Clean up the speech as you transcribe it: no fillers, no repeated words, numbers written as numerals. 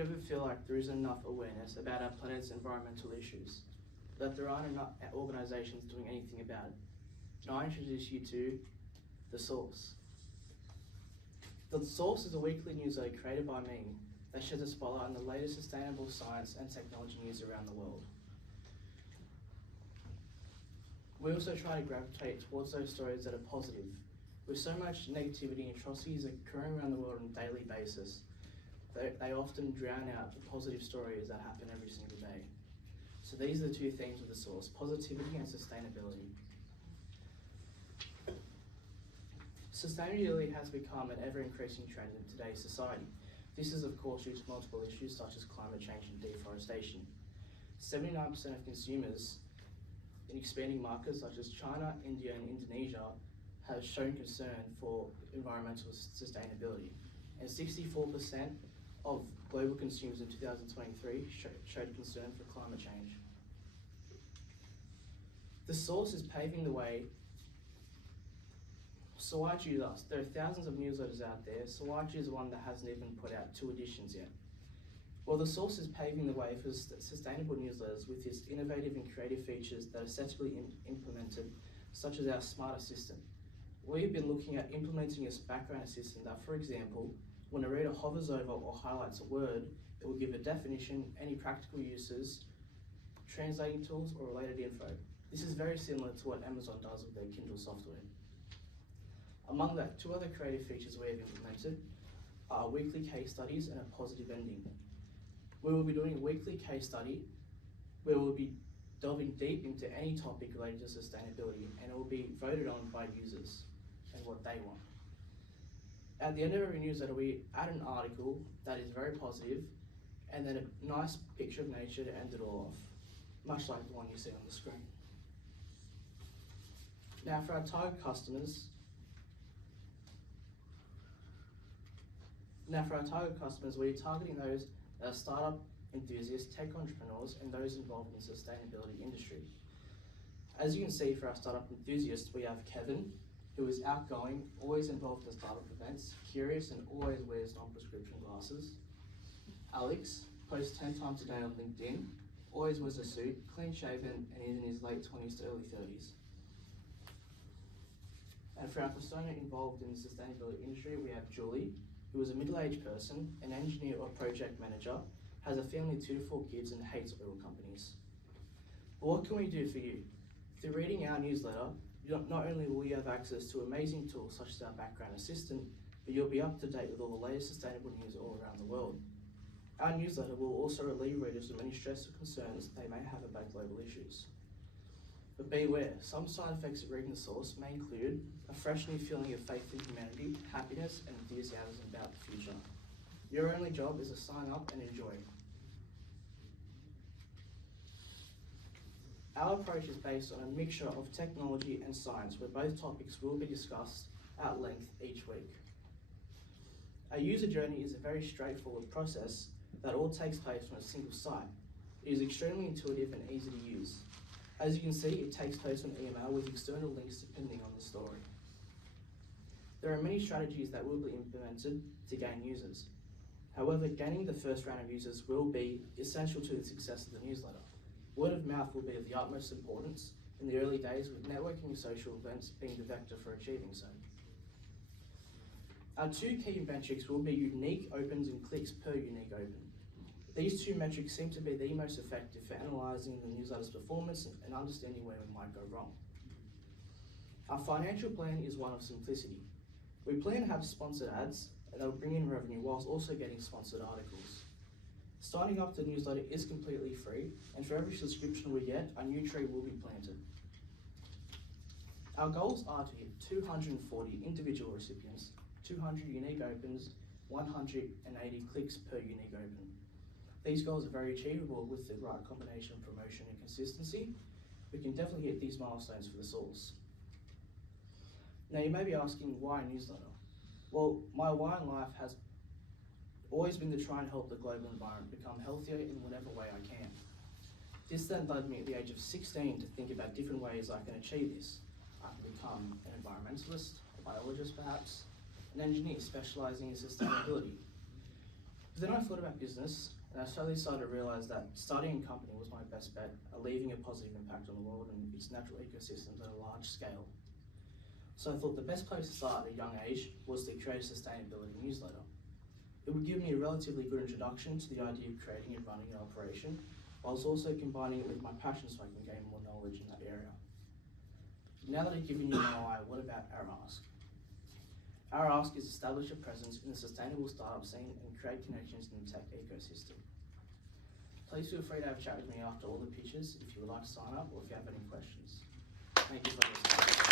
Do you ever feel like there isn't enough awareness about our planet's environmental issues? That there aren't enough organisations doing anything about it? Can I introduce you to The Source? The Source is a weekly newsletter created by me that sheds a spotlight on the latest sustainable science and technology news around the world. We also try to gravitate towards those stories that are positive. With so much negativity and atrocities occurring around the world on a daily basis, they often drown out the positive stories that happen every single day. So these are the two themes of The Source: positivity and sustainability. Sustainability has become an ever-increasing trend in today's society. This is of course due to multiple issues such as climate change and deforestation. 79% of consumers in expanding markets such as China, India and Indonesia have shown concern for environmental sustainability, and 64% of global consumers in 2023 showed concern for climate change. The Source is paving the way. So why choose us? There are thousands of newsletters out there, so why choose one that hasn't even put out 2 editions yet? Well, The Source is paving the way for sustainable newsletters with its innovative and creative features that are set to be implemented, such as our Smart Assistant. We've been looking at implementing a background assistant that, for example, when a reader hovers over or highlights a word, it will give a definition, any practical uses, translating tools or related info. This is very similar to what Amazon does with their Kindle software. Among that, 2 other creative features we have implemented are weekly case studies and a positive ending. We will be doing a weekly case study where we'll be delving deep into any topic related to sustainability, and it will be voted on by users and what they want. At the end of every newsletter, we add an article that is very positive and then a nice picture of nature to end it all off, much like the one you see on the screen. Now for our target customers, we're targeting those that are startup enthusiasts, tech entrepreneurs, and those involved in the sustainability industry. As you can see, for our startup enthusiasts, we have Kevin, who is outgoing, always involved in startup events, curious, and always wears non-prescription glasses. Alex posts 10 times a day on LinkedIn, always wears a suit, clean shaven, and is in his late 20s to early 30s. And for our persona involved in the sustainability industry, we have Julie, who is a middle-aged person, an engineer or project manager, has a family of 2 to 4 kids, and hates oil companies. But what can we do for you? Through reading our newsletter, not only will you have access to amazing tools such as our background assistant, but you'll be up to date with all the latest sustainable news all around the world. Our newsletter will also relieve readers of any stress or concerns they may have about global issues. But beware, some side effects of reading The Source may include a fresh new feeling of faith in humanity, happiness, and enthusiasm about the future. Your only job is to sign up and enjoy. Our approach is based on a mixture of technology and science, where both topics will be discussed at length each week. A user journey is a very straightforward process that all takes place on a single site. It is extremely intuitive and easy to use. As you can see, it takes place on email with external links depending on the story. There are many strategies that will be implemented to gain users. However, gaining the first round of users will be essential to the success of the newsletter. Word of mouth will be of the utmost importance in the early days, with networking and social events being the vector for achieving so. Our 2 key metrics will be unique opens and clicks per unique open. These 2 metrics seem to be the most effective for analysing the newsletter's performance and understanding where we might go wrong. Our financial plan is one of simplicity. We plan to have sponsored ads that will bring in revenue whilst also getting sponsored articles. Signing up to the newsletter is completely free, and for every subscription we get, a new tree will be planted. Our goals are to hit 240 individual recipients, 200 unique opens, 180 clicks per unique open. These goals are very achievable with the right combination of promotion and consistency. We can definitely hit these milestones for The Source. Now you may be asking, why a newsletter? Well, my why in life has always been to try and help the global environment become healthier in whatever way I can. This then led me at the age of 16 to think about different ways I can achieve this. I can become an environmentalist, a biologist perhaps, an engineer specialising in sustainability. But then I thought about business, and I slowly started to realise that starting a company was my best bet at leaving a positive impact on the world and its natural ecosystems at a large scale. So I thought the best place to start at a young age was to create a sustainability newsletter. It would give me a relatively good introduction to the idea of creating and running an operation, whilst also combining it with my passion so I can gain more knowledge in that area. Now that I've given you an eye, what about our ask? Our ask is establish a presence in the sustainable startup scene and create connections in the tech ecosystem. Please feel free to have a chat with me after all the pitches if you would like to sign up or if you have any questions. Thank you for listening.